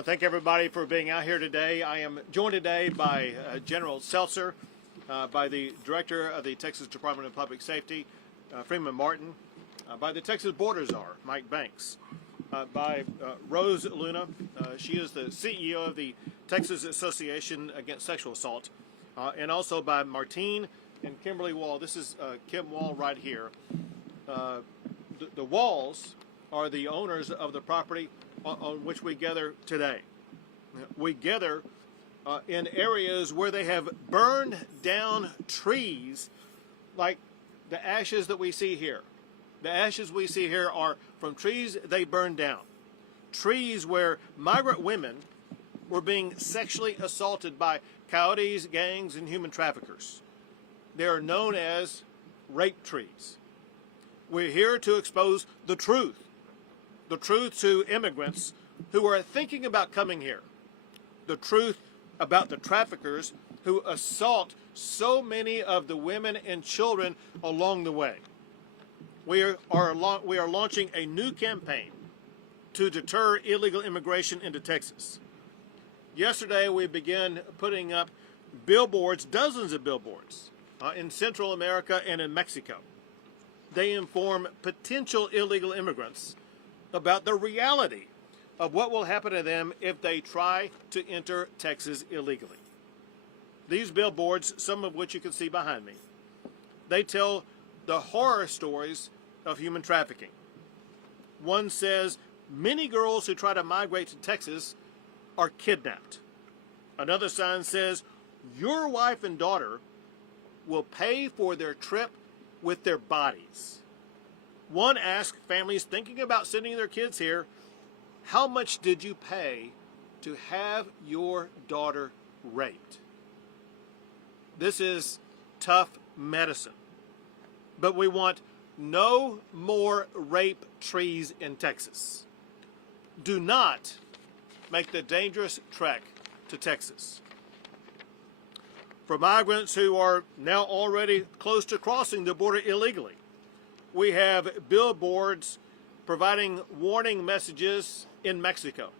want to thank everybody for being out here today. I am joined today by General Seltzer, by the Director of the Texas Department of Public Safety, Freeman Martin, by the Texas Border Czar, Mike Banks, by Rose Luna. She is the CEO of the Texas Association Against Sexual Assault, and also by Martine and Kimberly Wall. This is Kim Wall right here. The Walls are the owners of the property on which we gather today. We gather in areas where they have burned down trees like the ashes that we see here. The ashes we see here are from trees they burned down. Trees where migrant women were being sexually assaulted by coyotes, gangs, and human traffickers. They are known as rape trees. We're here to expose the truth to immigrants who are thinking about coming here, the truth about the traffickers who assault so many of the women and children along the way. We are launching a new campaign to deter illegal immigration into Texas. Yesterday we began putting up billboards, dozens of billboards, in Central America and in Mexico. They inform potential illegal immigrants about the reality of what will happen to them if they try to enter Texas illegally. These billboards, some of which you can see behind me, they tell the horror stories of human trafficking. One says, many girls who try to migrate to Texas are kidnapped. Another sign says, your wife and daughter will pay for their trip with their bodies. One asked families thinking about sending their kids here, how much did you pay to have your daughter raped? This is tough medicine. But we want no more rape trees in Texas. Do not make the dangerous trek to Texas. For migrants who are now already close to crossing the border illegally, we have billboards providing warning messages in Mexico.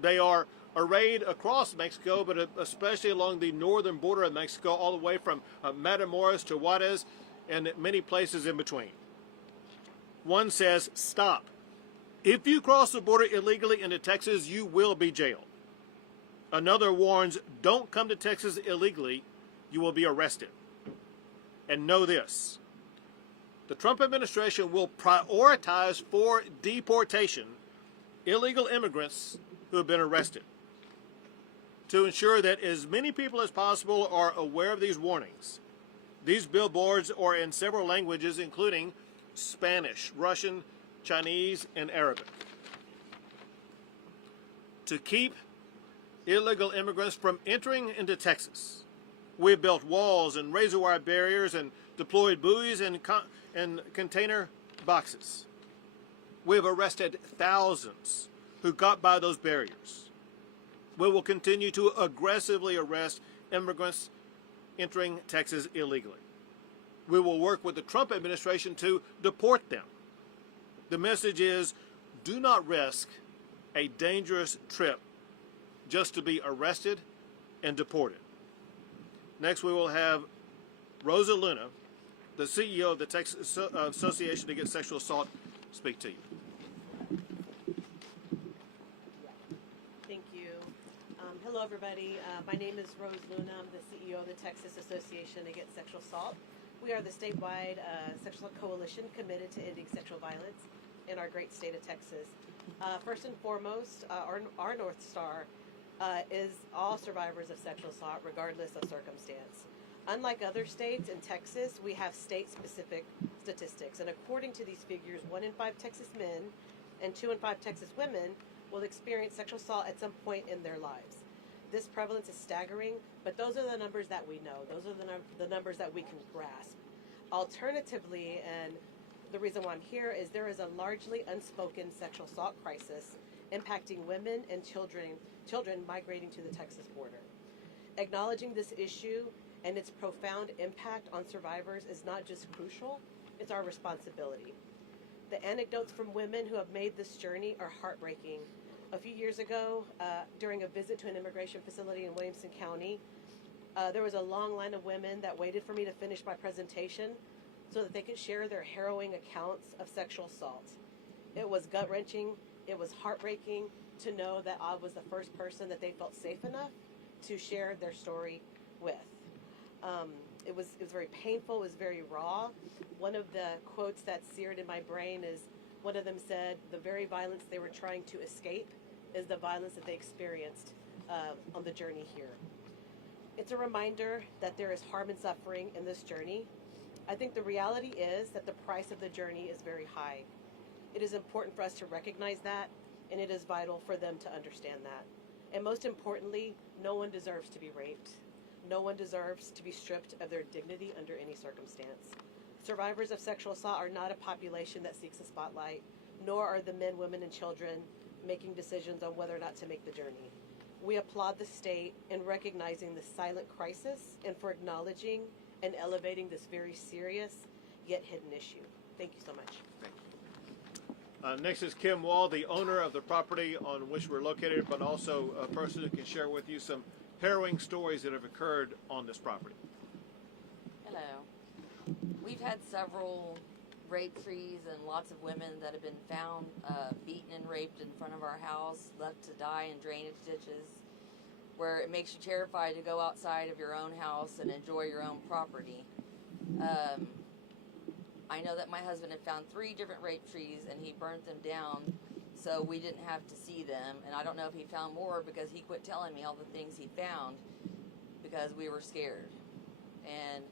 They are arrayed across Mexico, but especially along the northern border of Mexico, all the way from Matamoros to Juarez and many places in between. One says, stop. If you cross the border illegally into Texas, you will be jailed. Another warns, don't come to Texas illegally, you will be arrested. And know this, the Trump administration will prioritize for deportation illegal immigrants who have been arrested. To ensure that as many people as possible are aware of these warnings, these billboards are in several languages, including Spanish, Russian, Chinese, and Arabic. To keep illegal immigrants from entering into Texas, we've built walls and razor wire barriers and deployed buoys and container boxes. We've arrested thousands who got by those barriers. We will continue to aggressively arrest immigrants entering Texas illegally. We will work with the Trump administration to deport them. The message is, do not risk a dangerous trip just to be arrested and deported. Next, we will have Rosa Luna, the CEO of the Texas Association Against Sexual Assault, speak to you. Thank you. Hello, everybody. My name is Rose Luna. I'm the CEO of the Texas Association Against Sexual Assault. We are the statewide sexual coalition committed to ending sexual violence in our great state of Texas. First and foremost, our North Star is all survivors of sexual assault, regardless of circumstance. Unlike other states, in Texas, we have state-specific statistics, and according to these figures, 1 in 5 Texas men and 2 in 5 Texas women will experience sexual assault at some point in their lives. This prevalence is staggering, but those are the numbers that we know. Those are the numbers that we can grasp. Alternatively, and the reason why I'm here is there is a largely unspoken sexual assault crisis impacting women and children migrating to the Texas border. Acknowledging this issue and its profound impact on survivors is not just crucial, it's our responsibility. The anecdotes from women who have made this journey are heartbreaking. A few years ago, during a visit to an immigration facility in Williamson County, there was a long line of women that waited for me to finish my presentation so that they could share their harrowing accounts of sexual assault. It was gut-wrenching. It was heartbreaking to know that I was the first person that they felt safe enough to share their story with. It was very painful. It was very raw. One of the quotes that seared in my brain is, one of them said, the very violence they were trying to escape is the violence that they experienced on the journey here. It's a reminder that there is harm and suffering in this journey. I think the reality is that the price of the journey is very high. It is important for us to recognize that, and it is vital for them to understand that. And most importantly, no one deserves to be raped. No one deserves to be stripped of their dignity under any circumstance. Survivors of sexual assault are not a population that seeks a spotlight, nor are the men, women, and children making decisions on whether or not to make the journey. We applaud the state in recognizing the silent crisis and for acknowledging and elevating this very serious yet hidden issue. Thank you so much. Thank you. Next is Kim Wall, the owner of the property on which we're located, but also a person who can share with you some harrowing stories that have occurred on this property. Hello. We've had several rape trees and lots of women that have been found beaten and raped in front of our house, left to die in drainage ditches, where it makes you terrified to go outside of your own house and enjoy your own property. I know that my husband had found 3 different rape trees and he burnt them down so we didn't have to see them. And I don't know if he found more because he quit telling me all the things he found because we were scared. And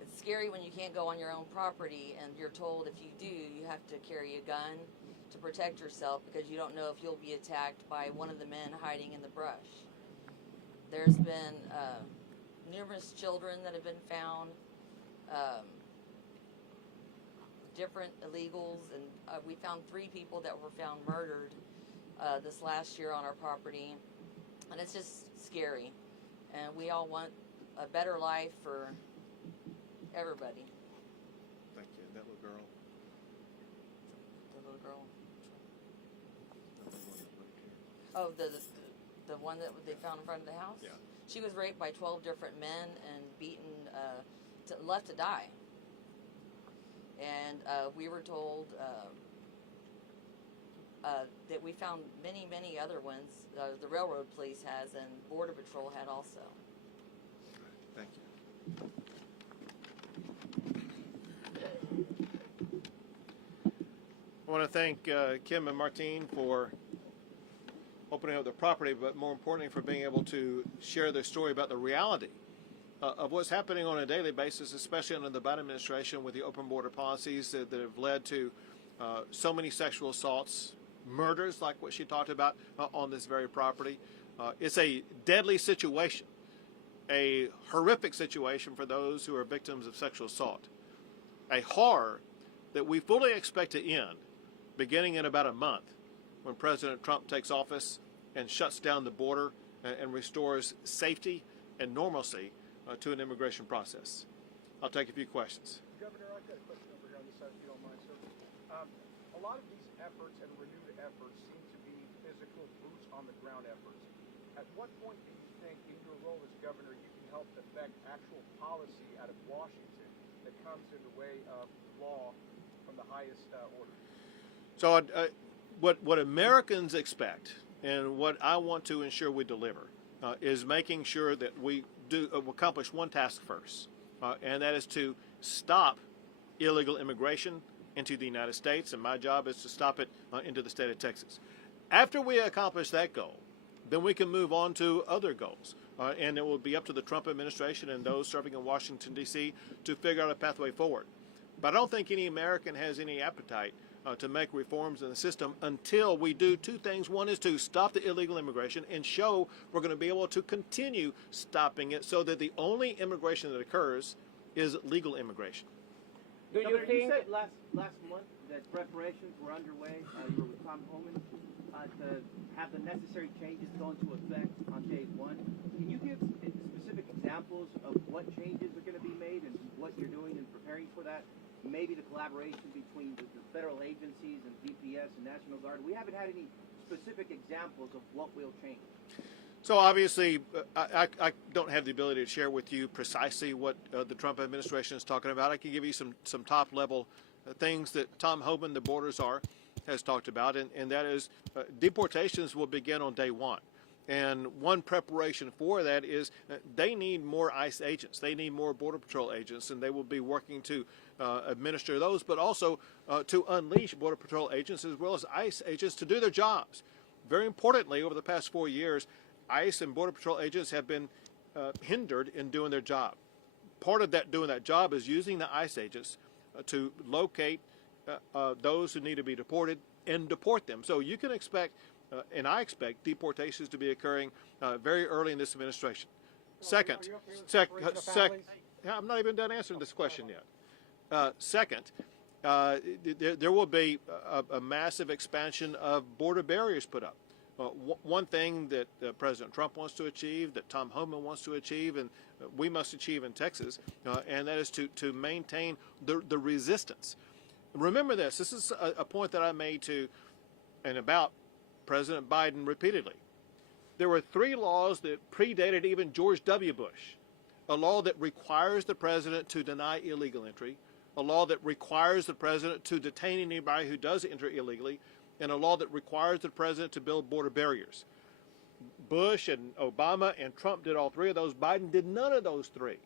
it's scary when you can't go on your own property and you're told if you do, you have to carry a gun to protect yourself because you don't know if you'll be attacked by one of the men hiding in the brush. There's been numerous children that have been found, different illegals, and we found 3 people that were found murdered this last year on our property, and it's just scary. And we all want a better life for everybody. Thank you. That little girl. The little girl. Oh, the one that they found in front of the house? Yeah. She was raped by 12 different men and beaten, left to die. And we were told that we found many, many other ones. The railroad police has, and Border Patrol had also. Thank you. I want to thank Kim and Martine for opening up the property, but more importantly for being able to share their story about the reality of what's happening on a daily basis, especially under the Biden administration with the open border policies that have led to so many sexual assaults, murders like what she talked about on this very property. It's a deadly situation, a horrific situation for those who are victims of sexual assault, a horror that we fully expect to end beginning in about a month when President Trump takes office and shuts down the border and restores safety and normalcy to an immigration process. I'll take a few questions. Governor, I've got a question over here on this side, if you don't mind, sir. A lot of these efforts and renewed efforts seem to be physical, boots on the ground efforts. At what point do you think, in your role as governor, you can help affect actual policy out of Washington that comes in the way of law from the highest order? So what Americans expect and what I want to ensure we deliver is making sure that we do accomplish one task first, and that is to stop illegal immigration into the United States, and my job is to stop it into the state of Texas. After we accomplish that goal, then we can move on to other goals, and it will be up to the Trump administration and those serving in Washington, D.C. to figure out a pathway forward. But I don't think any American has any appetite to make reforms in the system until we do 2 things. One is to stop the illegal immigration and show we're going to be able to continue stopping it so that the only immigration that occurs is legal immigration. Do you Governor, think said last month that preparations were underway, you were with Tom Homan, to have the necessary changes go into effect on day 1? Can you give specific examples of what changes are going to be made and what you're doing in preparing for that? Maybe the collaboration between the federal agencies and DPS and National Guard. We haven't had any specific examples of what will change? So obviously, I don't have the ability to share with you precisely what the Trump administration is talking about. I can give you some top-level things that Tom Homan, the border czar, has talked about, and that is deportations will begin on day one. And one preparation for that is they need more ICE agents. They need more Border Patrol agents, and they will be working to administer those, but also to unleash Border Patrol agents as well as ICE agents to do their jobs. Very importantly, over the past 4 years, ICE and Border Patrol agents have been hindered in doing their job. Part of that doing that job is using the ICE agents to locate those who need to be deported and deport them. So you can expect, and I expect, deportations to be occurring very early in this administration. Second, I'm not even done answering this question yet. Second, there will be a massive expansion of border barriers put up. One thing that President Trump wants to achieve, that Tom Homan wants to achieve, and we must achieve in Texas, and that is to maintain the resistance. Remember this. This is a point that I made to and about President Biden repeatedly. There were 3 laws that predated even George W. Bush. A law that requires the president to deny illegal entry, a law that requires the president to detain anybody who does enter illegally, and a law that requires the president to build border barriers. Bush and Obama and Trump did all 3 of those. Biden did none of those 3.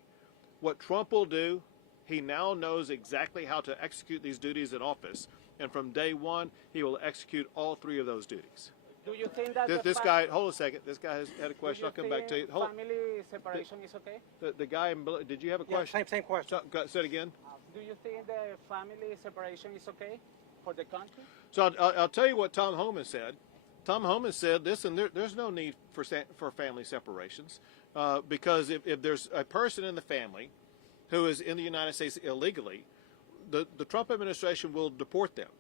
What Trump will do, he now knows exactly how to execute these duties in office. And from day one, he will execute all 3 of those duties. Do you think that This guy, hold a second. This guy has had a question. I'll come back to you. Hold. Family separation is okay? The guy in blue, did you have a question? Same question. Say it again. Do you think the family separation is okay for the country? So I'll tell you what Tom Homan said. Tom Homan said, listen, there's no need for family separations because if there's a person in the family who is in the United States illegally, the Trump administration will deport them.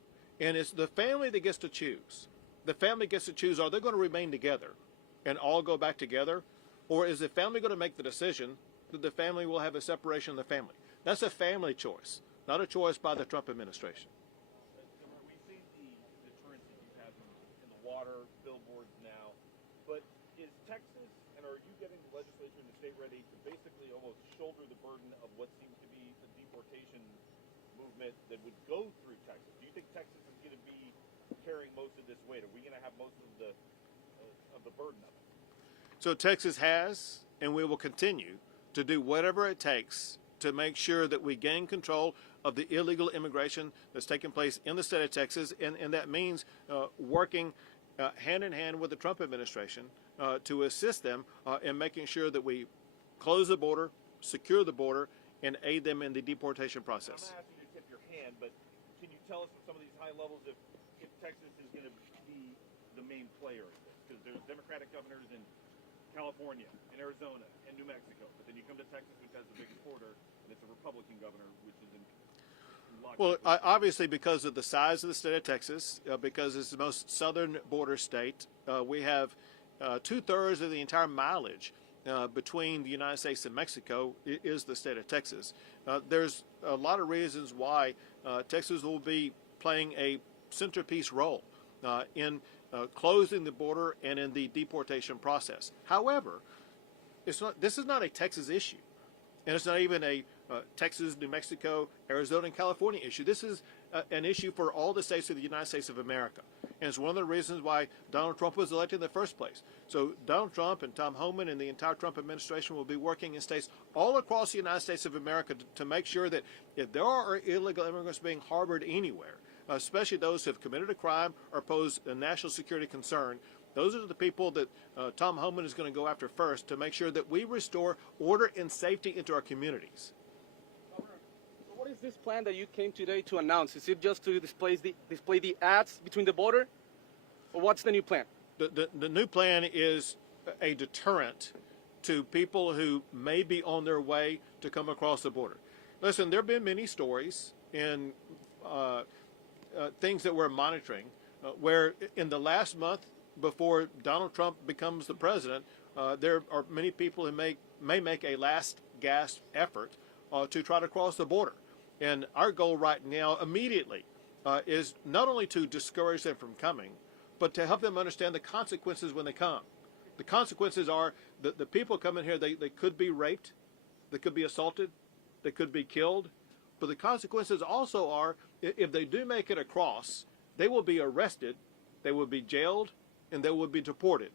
And it's the family that gets to choose. The family gets to choose, are they going to remain together and all go back together? Or is the family going to make the decision that the family will have a separation of the family? That's a family choice, not a choice by the Trump administration. We've seen the deterrence that you have in the water, billboards now, but is Texas, and are you getting the legislature and the state ready to basically almost shoulder the burden of what seems to be the deportation movement that would go through Texas? Do you think Texas is going to be carrying most of this weight? Are we going to have most of the burden of it? So Texas has, and we will continue to do whatever it takes to make sure that we gain control of the illegal immigration that's taking place in the state of Texas, and that means working hand in hand with the Trump administration to assist them in making sure that we close the border, secure the border, and aid them in the deportation process. I'm not asking you to tip your hand, but can you tell us at some of these high levels if Texas is going to be the main player in this? Because there's Democratic governors in California, in Arizona, and New Mexico, but then you come to Texas, which has the biggest border, and it's a Republican governor, which is in lockstep. Well, obviously because of the size of the state of Texas, because it's the most southern border state, we have 2/3 of the entire mileage between the United States and Mexico is the state of Texas. There's a lot of reasons why Texas will be playing a centerpiece role in closing the border and in the deportation process. However, this is not a Texas issue, and it's not even a Texas, New Mexico, Arizona, and California issue. This is an issue for all the states of the United States of America. And it's one of the reasons why Donald Trump was elected in the first place. So Donald Trump and Tom Homan and the entire Trump administration will be working in states all across the United States of America to make sure that if there are illegal immigrants being harbored anywhere, especially those who have committed a crime or pose a national security concern, those are the people that Tom Homan is going to go after first to make sure that we restore order and safety into our communities. What is this plan that you came today to announce? Is it just to display the ads between the border, or what's the new plan? The new plan is a deterrent to people who may be on their way to come across the border. Listen, there have been many stories and things that we're monitoring where in the last month before Donald Trump becomes the president, there are many people who may make a last gasp effort to try to cross the border. And our goal right now immediately is not only to discourage them from coming, but to help them understand the consequences when they come. The consequences are that the people coming here, they could be raped, they could be assaulted, they could be killed. But the consequences also are, if they do make it across, they will be arrested, they will be jailed, and they will be deported.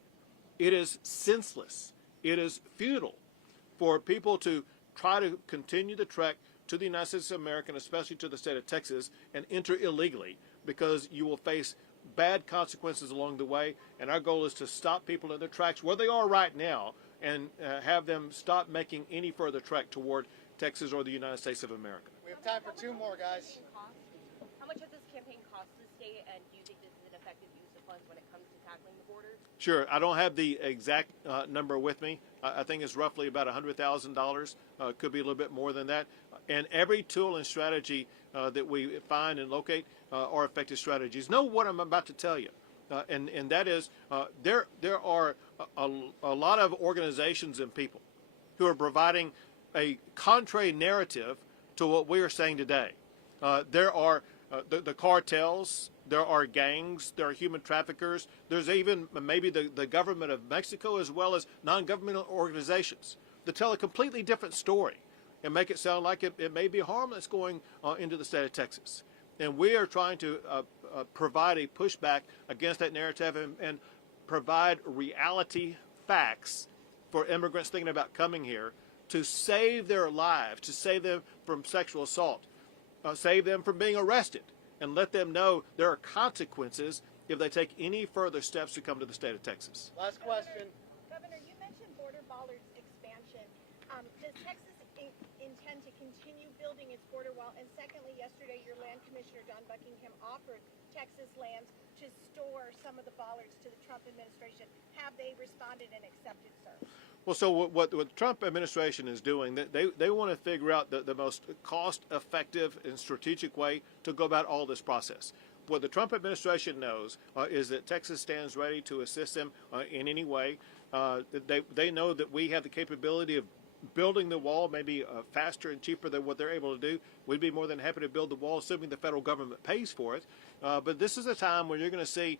It is senseless. It is futile for people to try to continue the trek to the United States of America, and especially to the state of Texas, and enter illegally, because you will face bad consequences along the way. And our goal is to stop people in their tracks where they are right now and have them stop making any further trek toward Texas or the United States of America. We have time for two more, guys. How much has this campaign cost the state, and do you think this is an effective use of funds when it comes to tackling the border? Sure. I don't have the exact number with me. I think it's roughly about $100,000. Could be a little bit more than that. And every tool and strategy that we find and locate are effective strategies. Know what I'm about to tell you. And that is there are a lot of organizations and people who are providing a contrary narrative to what we are saying today. There are the cartels, there are gangs, there are human traffickers, there's even maybe the government of Mexico, as well as non-governmental organizations that tell a completely different story and make it sound like it may be harmless going into the state of Texas. And we are trying to provide a pushback against that narrative and provide reality facts for immigrants thinking about coming here to save their lives, to save them from sexual assault, save them from being arrested, and let them know there are consequences if they take any further steps to come to the state of Texas. Last question. Governor, you mentioned border bollards expansion. Does Texas intend to continue building its border wall? And secondly, yesterday your land commissioner, Don Buckingham, offered Texas lands to store some of the bollards to the Trump administration. Have they responded and accepted, sir? Well, so what the Trump administration is doing, they want to figure out the most cost-effective and strategic way to go about all this process. What the Trump administration knows is that Texas stands ready to assist them in any way. They know that we have the capability of building the wall maybe faster and cheaper than what they're able to do. We'd be more than happy to build the wall, assuming the federal government pays for it. But this is a time when you're going to see,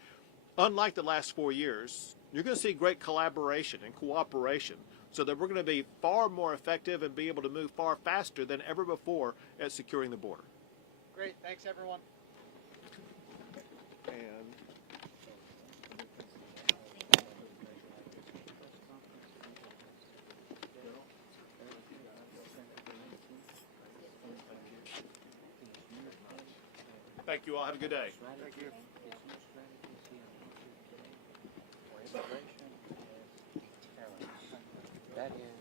unlike the last 4 years, you're going to see great collaboration and cooperation, so that we're going to be far more effective and be able to move far faster than ever before at securing the border. Great. Thanks, everyone. And thank you all. Have a good day. Thank you. That is